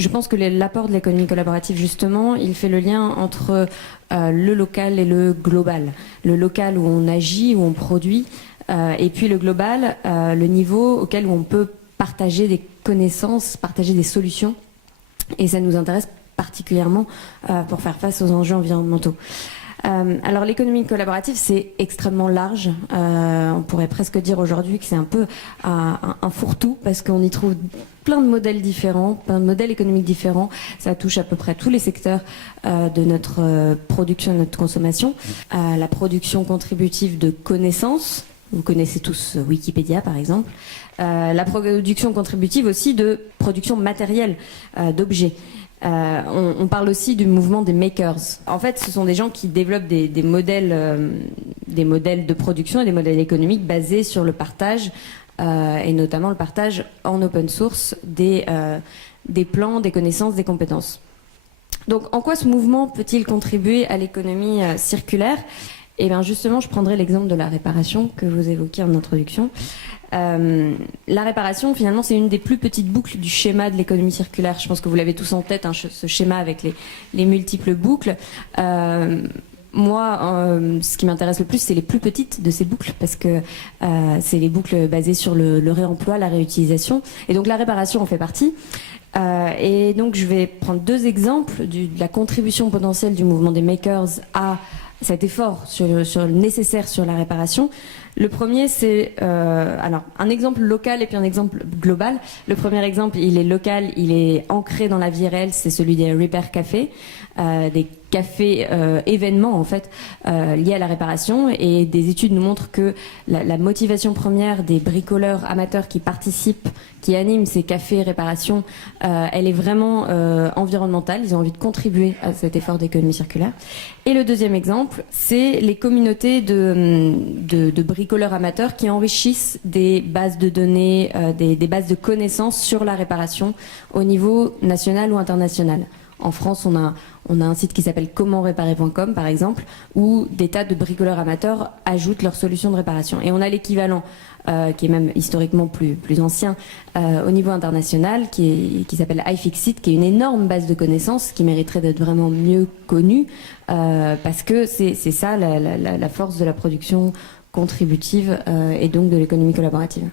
je pense que l'apport de l'économie collaborative, justement, il fait le lien entre le local et le global. Le local où on agit, où on produit, et puis le global, le niveau auquel on peut partager des connaissances, partager des solutions. Et ça nous intéresse particulièrement pour faire face aux enjeux environnementaux. Alors l'économie collaborative, c'est extrêmement large. On pourrait presque dire aujourd'hui que c'est un peu un fourre-tout parce qu'on y trouve plein de modèles différents, plein de modèles économiques différents. Ça touche à peu près tous les secteurs de notre production et de notre consommation. La production contributive de connaissances. Vous connaissez tous Wikipédia, par exemple. La production contributive aussi de production matérielle d'objets. On parle aussi du mouvement des makers. En fait, ce sont des gens qui développent des modèles de production et des modèles économiques basés sur le partage, et notamment le partage en open source des plans, des connaissances, des compétences. Donc, en quoi ce mouvement peut-il contribuer à l'économie circulaire ? Et bien justement, je prendrai l'exemple de la réparation que vous évoquiez en introduction. La réparation, finalement, c'est une des plus petites boucles du schéma de l'économie circulaire. Je pense que vous l'avez tous en tête, hein, ce schéma avec les multiples boucles. Moi, ce qui m'intéresse le plus, c'est les plus petites de ces boucles, parce que c'est les boucles basées sur le réemploi, la réutilisation. Et donc la réparation en fait partie. Et donc je vais prendre deux exemples de la contribution potentielle du mouvement des makers à cet effort nécessaire sur la réparation. Le premier, c'est alors un exemple local et puis un exemple global. Le premier exemple, il est local, il est ancré dans la vie réelle, c'est celui des repair cafés, des cafés événements en fait liés à la réparation. Et des études nous montrent que la motivation première des bricoleurs amateurs qui participent, qui animent ces cafés réparation, elle est vraiment environnementale. Ils ont envie de contribuer à cet effort d'économie circulaire. Et le deuxième exemple, c'est les communautés de bricoleurs amateurs qui enrichissent des bases de données, des bases de connaissances sur la réparation au niveau national ou international. En France, on a un site qui s'appelle commentréparer.com, par exemple, où des tas de bricoleurs amateurs ajoutent leurs solutions de réparation. Et on a l'équivalent, qui est même historiquement plus ancien, au niveau international, qui s'appelle iFixit, qui est une énorme base de connaissances qui mériterait d'être vraiment mieux connue, parce que c'est ça la force de la production contributive et donc de l'économie collaborative.